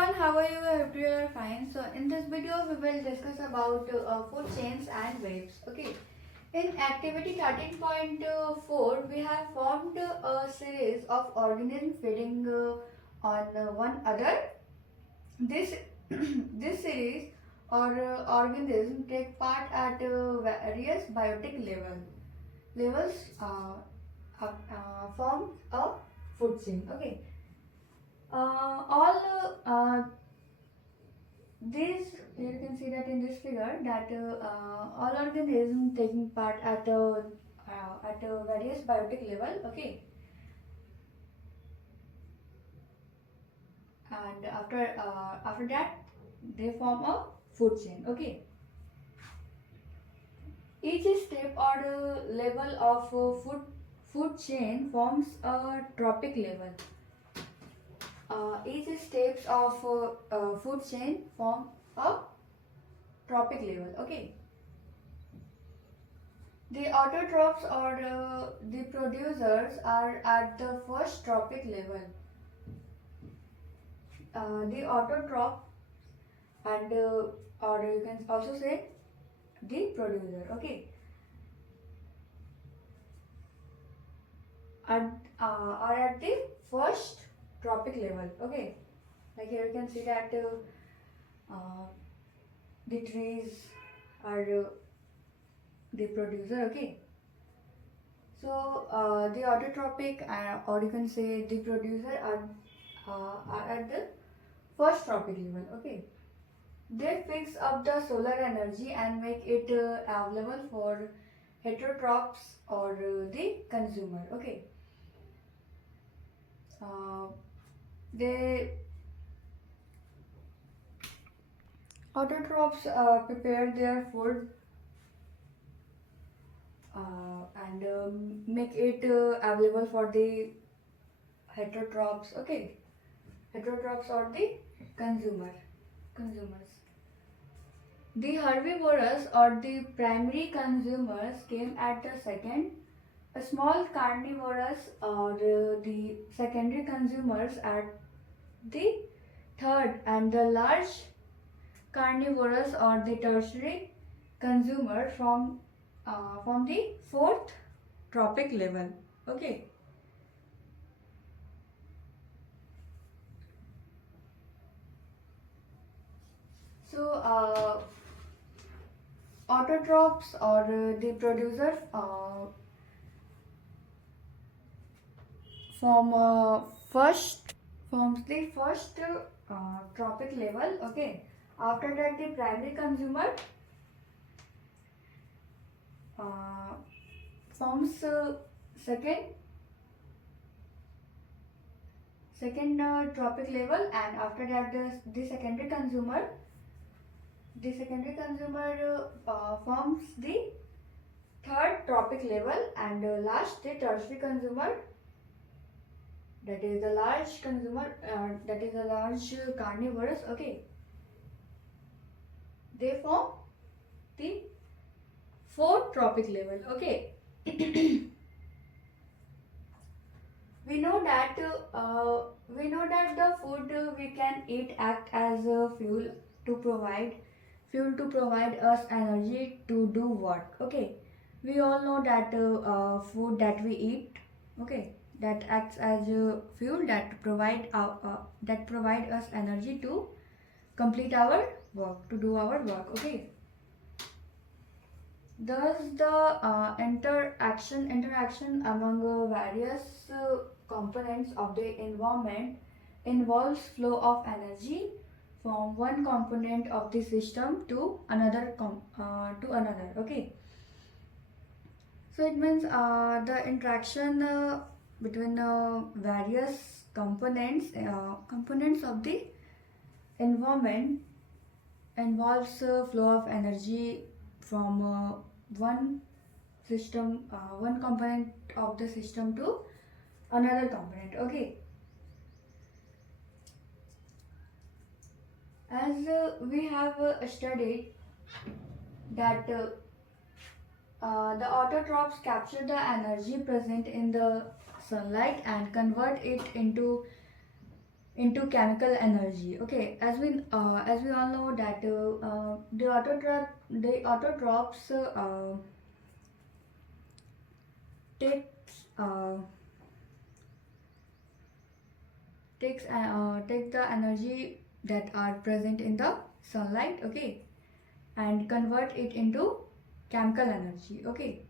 everyone, how are you? I hope you are fine. So in this video we will discuss about food chains and waves. Okay. In activity 13.4 we have formed a series of organisms feeding on one other. This this series or organism take part at various biotic levels form a food chain. Okay. All these, you can see that in this figure that all organisms taking part at a various biotic level. Okay. And after that they form a food chain. Okay. Each step or level of food chain forms a trophic level. Each steps of food chain form a trophic level. Okay. The autotrophs or the producers are at the first trophic level. The autotroph and or you can also say the producer. Okay. Are at the first trophic level. Okay. Like here you can see that the trees are the producer. Okay. So the autotrophic or you can say the producer are at the first trophic level. Okay. They fix up the solar energy and make it available for heterotrophs or the consumer. Okay. They autotrophs prepare their food and make it available for the heterotrophs. Okay. Heterotrophs or the consumers. The herbivorous or the primary consumers came at the second. A small carnivorous or the secondary consumers at the third, and the large carnivorous or the tertiary consumer from the fourth trophic level. Okay. So autotrophs or the producer forms the first trophic level. Okay. After that the primary consumer forms second trophic level, and after that the secondary consumer forms the third trophic level, and last the tertiary consumer, that is the large carnivorous. Okay. They form the fourth trophic level. Okay. we know that the food we can eat act as a fuel to provide us energy to do work. Okay. We all know that food that we eat, okay, that acts as a fuel that provide us energy to complete our work, to do our work. Okay. Thus the interaction among various components of the environment involves flow of energy from one component of the system to another. Okay. So it means the interaction between various components of the environment involves flow of energy from one component of the system to another component. Okay. As we have studied that the autotrophs capture the energy present in the sunlight and convert it into into chemical energy. Okay, as we all know that the autotrophs takes take the energy that are present in the sunlight, okay, and convert it into chemical energy. Okay,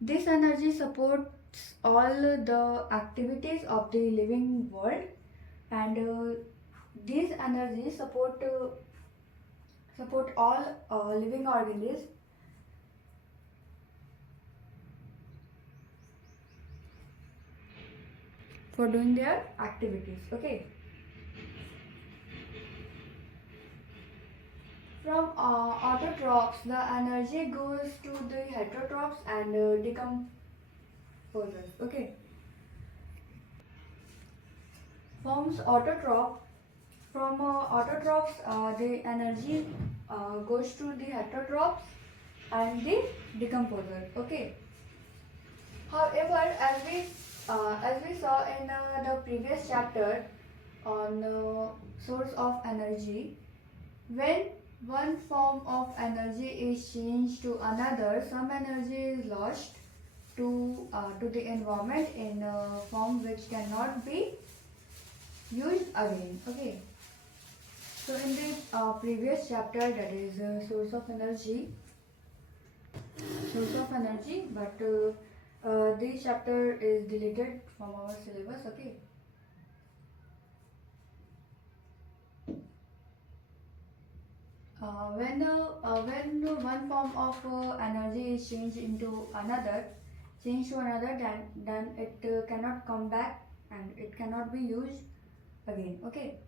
this energy supports all the activities of the living world, and these energies support all living organisms for doing their activities. Okay, from autotrophs the energy goes to the heterotrophs and decomposers. Okay, forms autotroph. From autotrophs, the energy goes to the heterotrophs and the decomposer. Okay. However, as we saw in the previous chapter on source of energy, when one form of energy is changed to another, some energy is lost to the environment in a form which cannot be used again. Okay. So in the previous chapter, that is source of energy, but this chapter is deleted from our syllabus. Okay. When one form of energy is changed to another, then it cannot come back and it cannot be used again. Okay.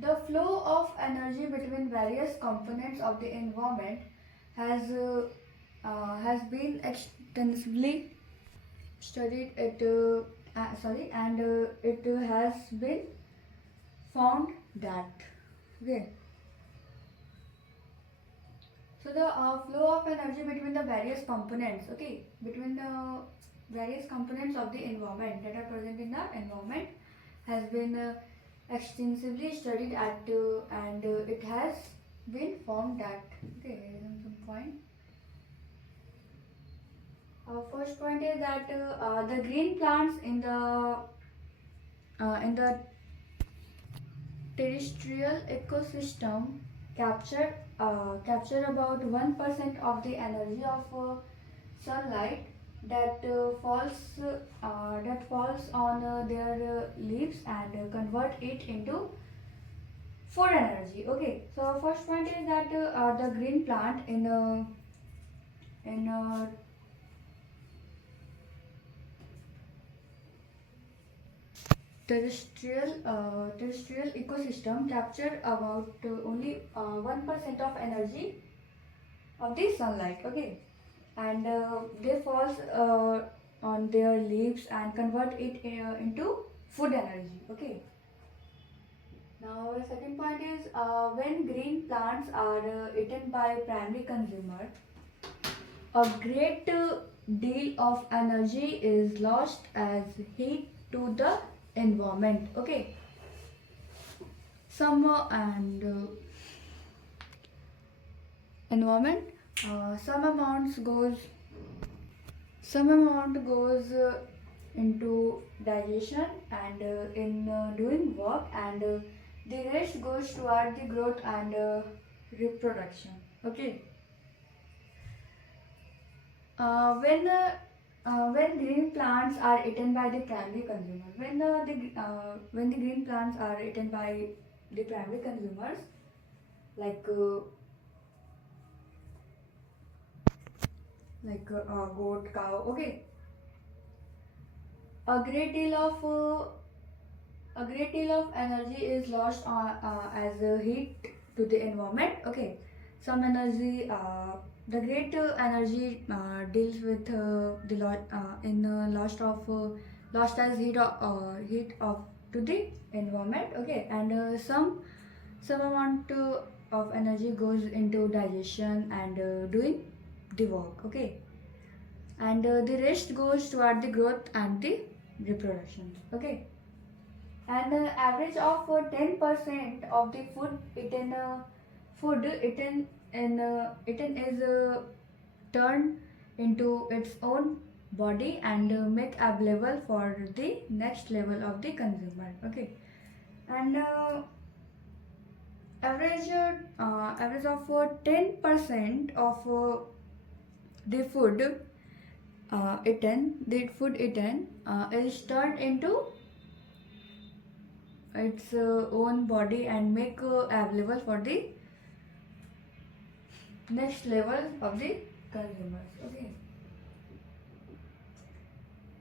The flow of energy between various components of the environment has been extensively studied. It has been found that, okay. So the flow of energy between the various components, okay, between the various components of the environment that are present in the environment has been extensively studied and it has been found that, okay, here is some point. First point is that the green plants in the terrestrial ecosystem capture about 1% of the energy of sunlight that falls on their leaves and convert it into food energy. Okay, so first point is that the green plant in terrestrial ecosystem capture about only 1% of energy of the sunlight. Okay, and they falls on their leaves and convert it into food energy. Okay. Now the second point is when green plants are eaten by primary consumer, a great deal of energy is lost as heat to the environment. Okay. Some and environment. Some amount goes into digestion and in doing work, and the rest goes toward the growth and reproduction. Okay. When green plants are eaten by the primary consumer, when the green plants are eaten by the primary consumers, like goat, cow. Okay, a great deal of energy is lost as heat to the environment. Okay, some energy the great energy deals with lost as heat of to the environment. Okay, and some amount of energy goes into digestion and doing the work. Okay, and the rest goes toward the growth and the reproduction. Okay. and average of 10% of the food eaten is turned into its own body and make available for the next level of the consumer. Okay, and average of 10% of the food eaten is turned into its own body and make available for the next level of the consumers. Okay,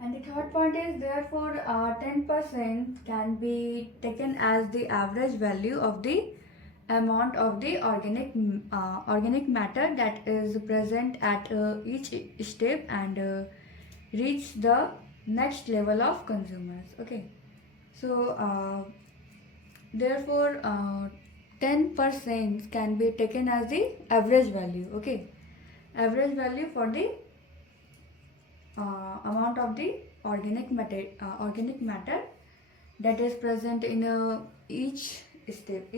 and the third point is therefore 10% can be taken as the average value of the amount of the organic matter that is present at each step and reach the next level of consumers. Okay, so therefore 10% can be taken as the average value. Okay, average value for the amount of the organic matter that is present in each steps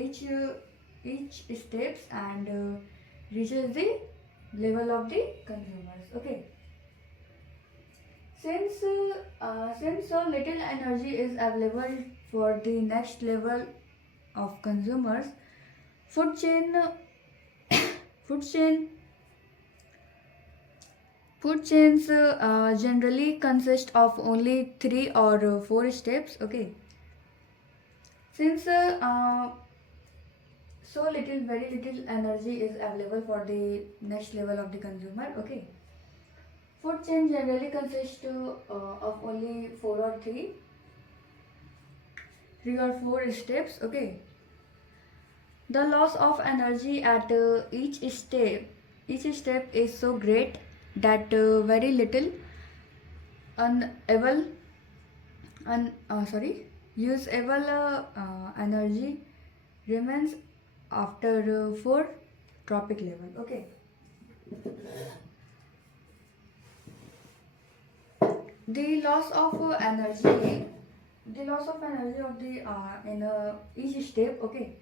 and reaches the level of the consumers. Okay, since so little energy is available for the next level of consumers, food chain food chain food chains generally consist of only 3 or 4 steps. Okay, since very little energy is available for the next level of the consumer. Okay, food chain generally consists of only 3 or 4 steps. Okay, the loss of energy at each step is so great that very little unable usable energy remains after 4 tropic level. Okay, the loss of energy of the in each step. Okay,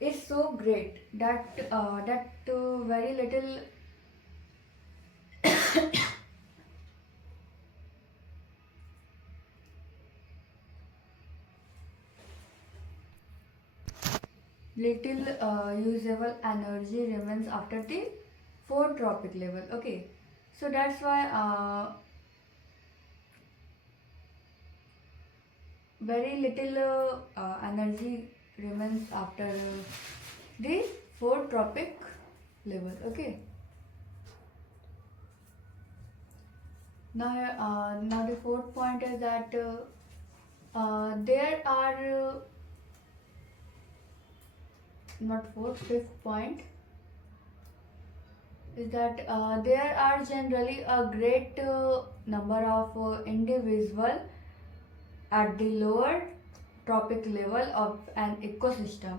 is so great that very little usable energy remains after the 4 tropic level. Okay, so that's why very little energy remains after the 4 tropic level. Okay, now the fourth point is that there are fifth point is that there are generally a great number of individuals at the lower tropic level of an ecosystem.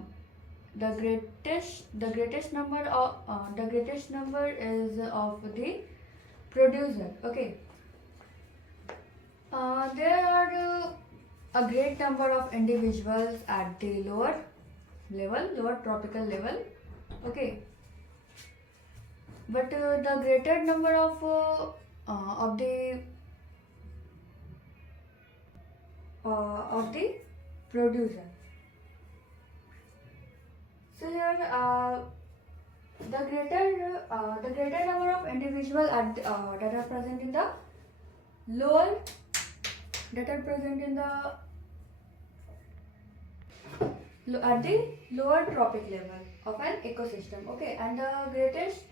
The greatest number is of the producer. Okay, there are a great number of individuals at the lower tropical level. Okay, but the greater number of the producer. So here the greater number of individuals that are present in the lower at the lower tropic level of an ecosystem. Okay, and the greatest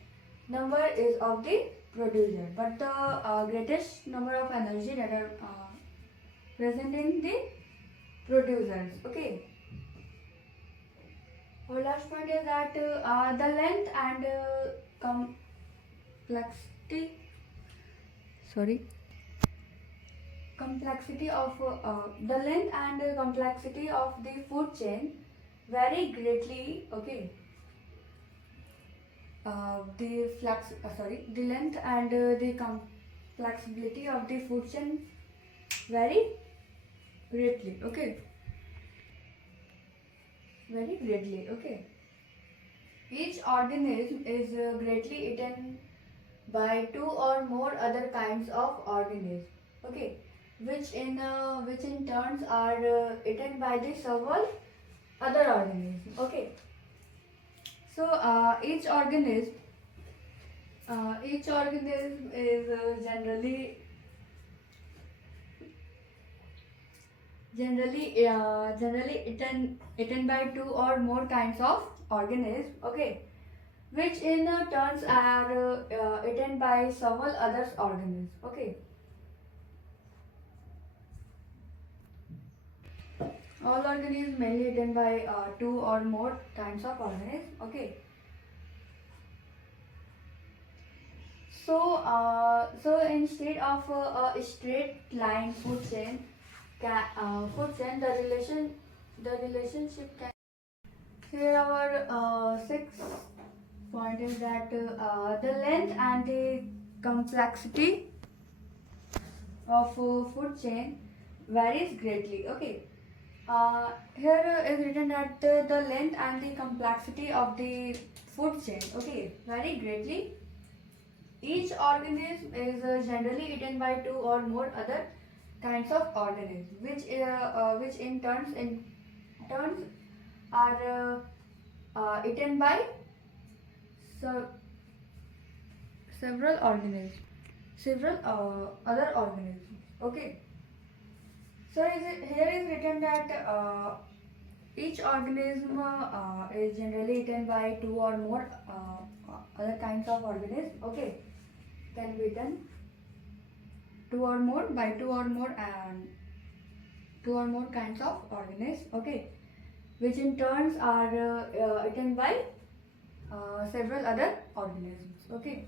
number is of the producer, but the greatest number of energy that are present in the producers. Okay, our last point is that the length and complexity of the food chain vary greatly. Okay, the length and the complexity of the food chain vary greatly. Okay, very greatly. Okay. Each organism is greatly eaten by two or more other kinds of organisms. Okay, which in turns are eaten by the several other organisms. Okay, so each organism is generally eaten by two or more kinds of organisms. Okay, which in turns are eaten by several other organisms. Okay, all organisms mainly eaten by two or more kinds of organisms. Okay, so instead of a straight line food chain, the relationship can. Here our sixth point is that the length and the complexity of food chain varies greatly. Okay. Here is written that the length and the complexity of the food chain, okay, vary greatly. Each organism is generally eaten by two or more other kinds of organisms, which in turns are eaten by se- several organisms, several other organisms. Okay. So here is written that each organism is generally eaten by two or more other kinds of organisms. Okay, can be eaten two or more by two or more and two or more kinds of organisms. Okay, which in turns are eaten by several other organisms. Okay.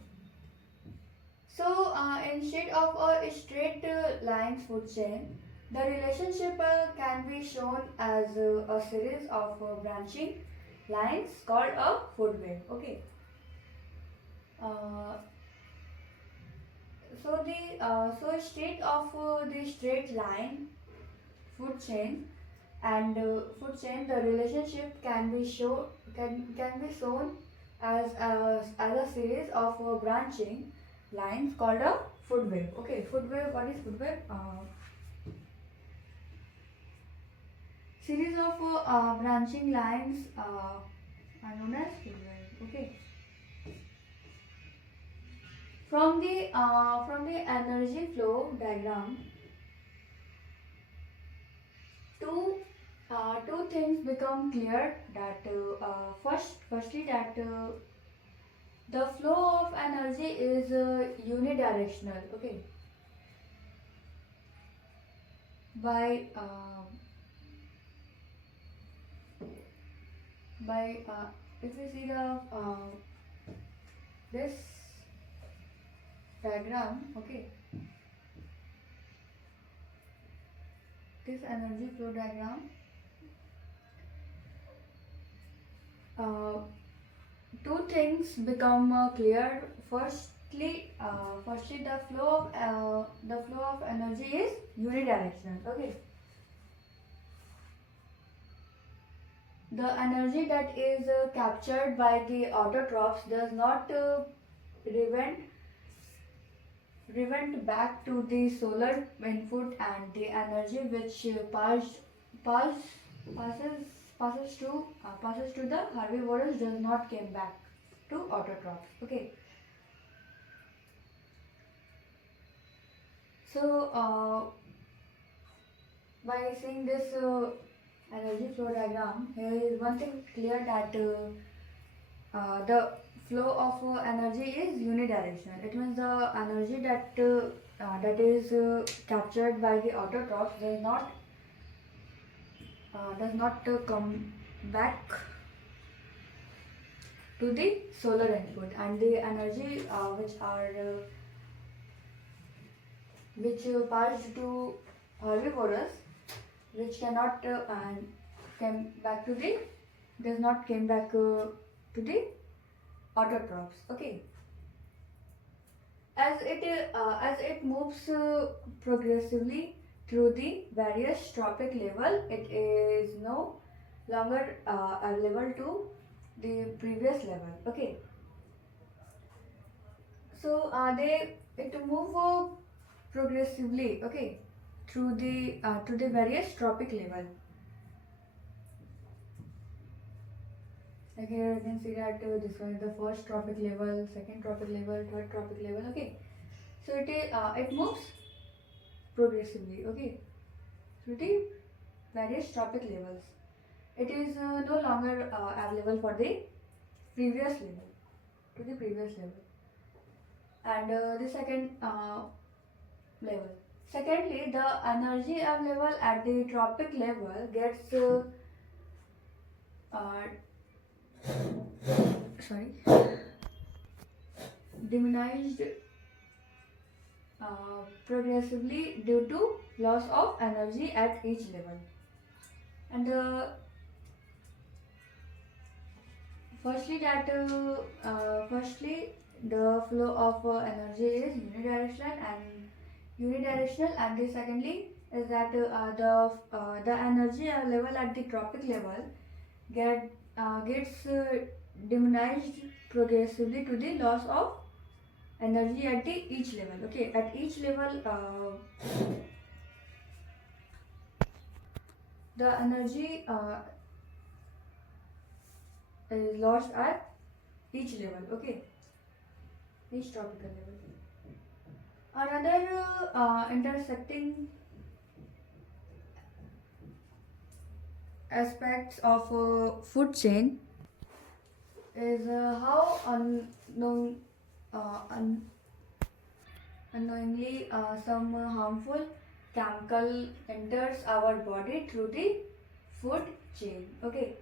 So instead of a straight line food chain, the relationship can be shown as a series of branching lines called a food web. Okay. Uh, so state of the straight line food chain and the relationship can be shown as a series of branching lines called a food web. Okay, food web. What is food web? Series of branching lines are known as food web. Okay. From the energy flow diagram, two two things become clear. That firstly that the flow of energy is unidirectional. Okay, by if we see the this diagram. Okay, this energy flow diagram. Uh, Two things become clear. Firstly, the flow of energy is unidirectional. Okay, the energy that is captured by the autotrophs does not prevent back to the solar input, and the energy which pass, passes passes to the herbivores does not come back to autotrophs. Okay, so by seeing this energy flow diagram, here is one thing clear that the flow of energy is unidirectional. It means the energy that is captured by the autotrophs does not come back to the solar input, and the energy which passed to herbivores, which cannot and came back to the does not came back to the autotrophs. Okay, as it moves progressively through the various trophic level, it is now longer available to the previous level. Okay, so they it move progressively, okay, through the to the various tropic level. Like here you can see that this one is the first tropic level, second tropic level, third tropic level. Okay, so it moves progressively. Okay, through the various tropic levels. It is no longer available for the previous level, to the previous level, and the second level. Secondly, the energy available at the tropic level gets uh, sorry diminished progressively due to loss of energy at each level. And firstly, the flow of energy is unidirectional, and the secondly is that the energy level at the tropic level gets diminished progressively to the loss of energy at the each level. Okay, at each level, the energy is lost at each level. Okay, each tropical level. Another intersecting aspects of food chain is how un- unknowingly some harmful chemical enters our body through the food chain. Okay,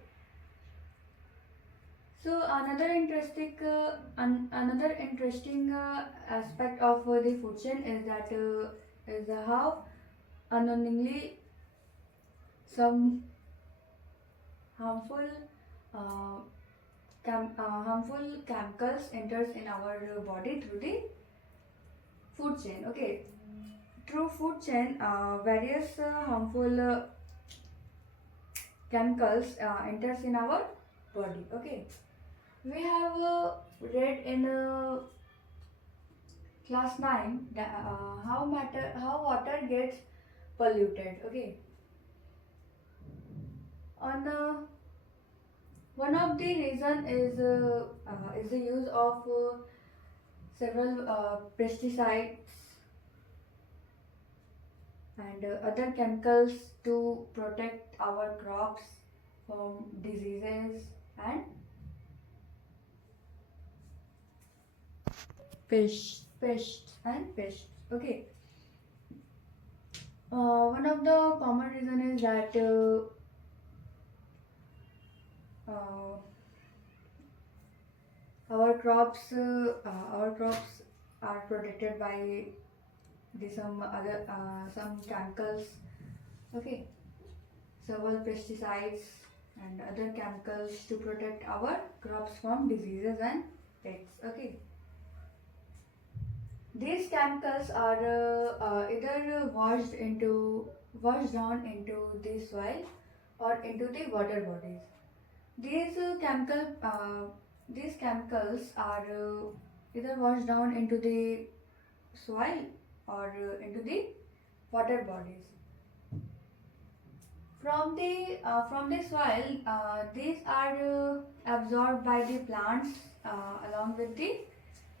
so another interesting aspect of the food chain is that is how unknowingly some harmful uh, harmful chemicals enters in our body through the food chain. Okay, through food chain, various harmful chemicals enters in our body. Okay, we have read in class 9 that, how water gets polluted. Okay, on one of the reason is the use of several pesticides and other chemicals to protect our crops from diseases and pests. Okay, one of the common reason is that uh, our crops are protected by some chemicals. Okay, several pesticides and other chemicals to protect our crops from diseases and pests. Okay, these chemicals are either washed down into the soil or into the water bodies. These these chemicals are either washed down into the soil or into the water bodies. From the soil, these are absorbed by the plants along with the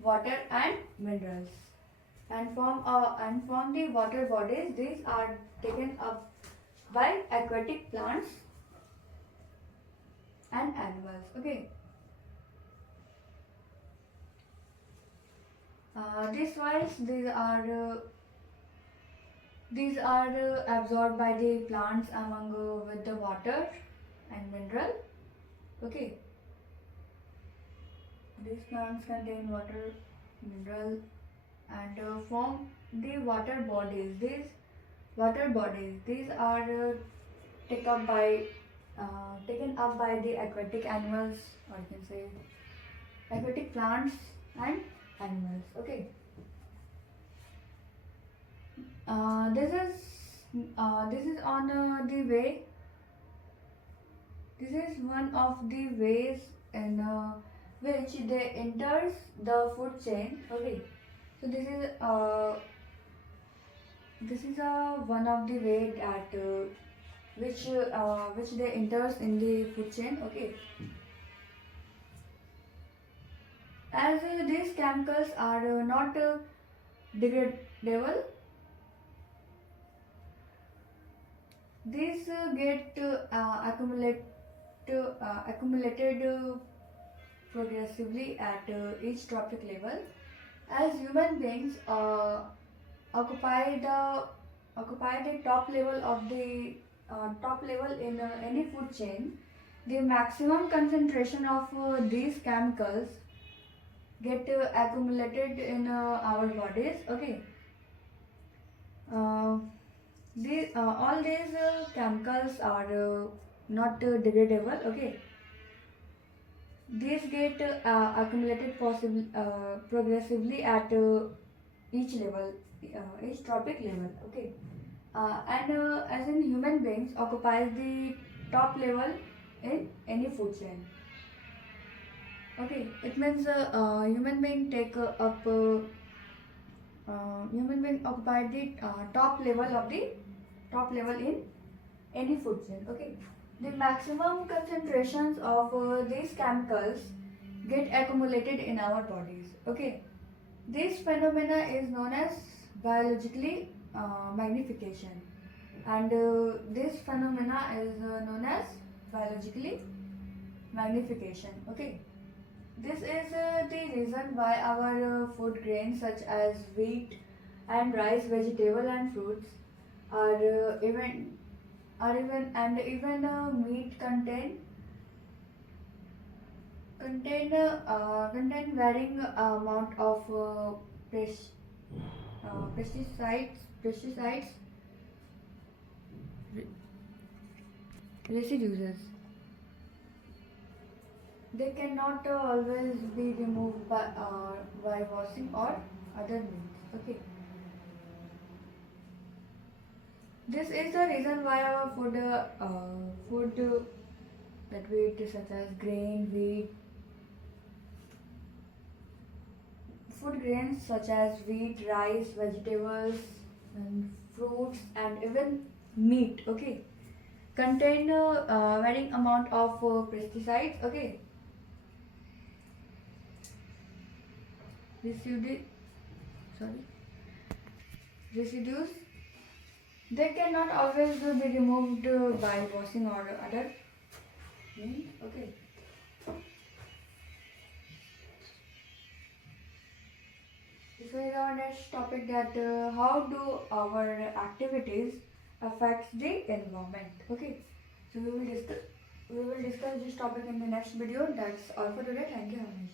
water and minerals, and from the water bodies, these are taken up by aquatic plants and animals. Okay, these soils these are absorbed by the plants among with the water and mineral. Okay, these plants contain water, mineral, and form the water bodies. These are take up by taken up by the aquatic animals, or you can say aquatic plants and animals. Okay, this is on the way This is one of the ways in which they enters the food chain. Okay, so this is one of the way that which they enters in the food chain. Okay, as these chemicals are not degradable, these get accumulated progressively at each trophic level. As human beings occupy the occupy the top level in any food chain, the maximum concentration of these chemicals get accumulated in our bodies. Okay, uh, all these chemicals are not degradable. Okay, these get progressively at each level, each tropic level. Okay, and as in human beings occupies the top level in any food chain. Okay, it means human being take up human being occupy the top level in any food chain. Okay, the maximum concentrations of these chemicals get accumulated in our bodies. Okay, this phenomena is known as biologically magnification, and this phenomena is known as biologically magnification. Okay, this is the reason why our food grains such as wheat and rice, vegetable and fruits are even meat contain varying amount of pesticides residues. They cannot always be removed by washing or other means. Okay. This is the reason why our food that we eat such as grain, wheat, food grains such as wheat, rice, vegetables, and fruits, and even meat. Okay, contain varying amount of pesticides. Okay, residue, sorry, residues. They cannot always be removed by washing or other means. Okay. This is our next topic, that how do our activities affects the environment. Okay. So we will discuss this topic in the next video. That's all for today. Thank you very much.